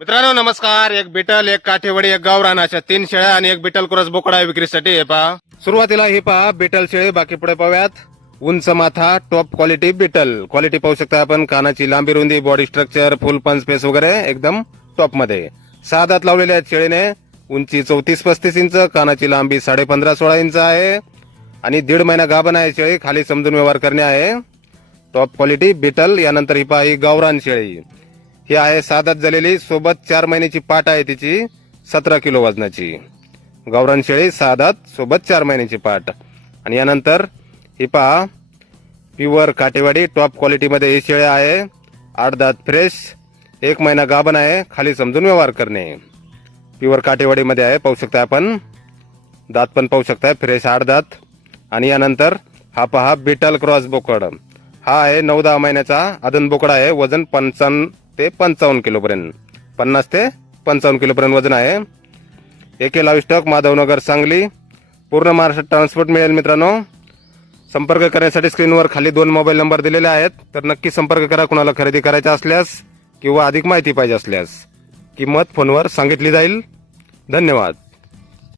मित्रांनो नमस्कार. एक बिटल एक काठेवाडी एक गावरान अशा तीन शेळ्या आणि एक बिटल क्रॉस बोकडा आहे विक्रीसाठी. हे पहा. सुरुवातीला हे पहा बिटल शेळी बाकी पुढे पाहूयात. उंच माथा टॉप क्वालिटी बिटल. क्वालिटी पाहू शकता आपण कानाची लांबी रुंदी बॉडी स्ट्रक्चर फुल पंच स्पेस वगैरे एकदम टॉपमध्ये. साधात लावलेल्या आहेत शेळीने उंची चौतीस पस्तीस इंच कानाची लांबी साडे पंधरा सोळा इंच आहे. आणि दीड महिना गाभण आहे शेळी खाली समजून व्यवहार करणे आहे. टॉप क्वालिटी बिटल यानंतर ही पहा ही गावरान शेळी. ही आहे सादात झालेली सोबत चार महिन्याची पाट आहे तिची सतरा किलो वजनाची. गावरान शेळी सादात सोबत चार महिन्याची पाट. आणि यानंतर ही पहा प्युअर काटेवाडी टॉप क्वालिटीमध्ये ही शेळ्या आहे आठ दात फ्रेश एक महिना गाभण आहे खाली समजून व्यवहार करणे. प्युअर काटेवाडीमध्ये आहे पाहू शकता आपण. दात पण पाहू शकताय फ्रेश आठ दात. आणि यानंतर हा पहा बिटल क्रॉस बोकड. हा आहे नऊ दहा महिन्याचा आदन बोकड आहे वजन पंचावन्न ते पंचावन्न किलोपर्यंत. पन्नास ते पंचावन्न किलोपर्यंत वजन आहे. एके लावी स्टॉक माधवनगर सांगली. पूर्ण महाराष्ट्र ट्रान्सपोर्ट मिळेल मित्रांनो. संपर्क करण्यासाठी स्क्रीनवर खाली दोन मोबाईल नंबर दिलेले आहेत. तर नक्की संपर्क करा कुणाला खरेदी करायचा असल्यास किंवा अधिक माहिती पाहिजे असल्यास. किंमत फोनवर सांगितली जाईल. धन्यवाद.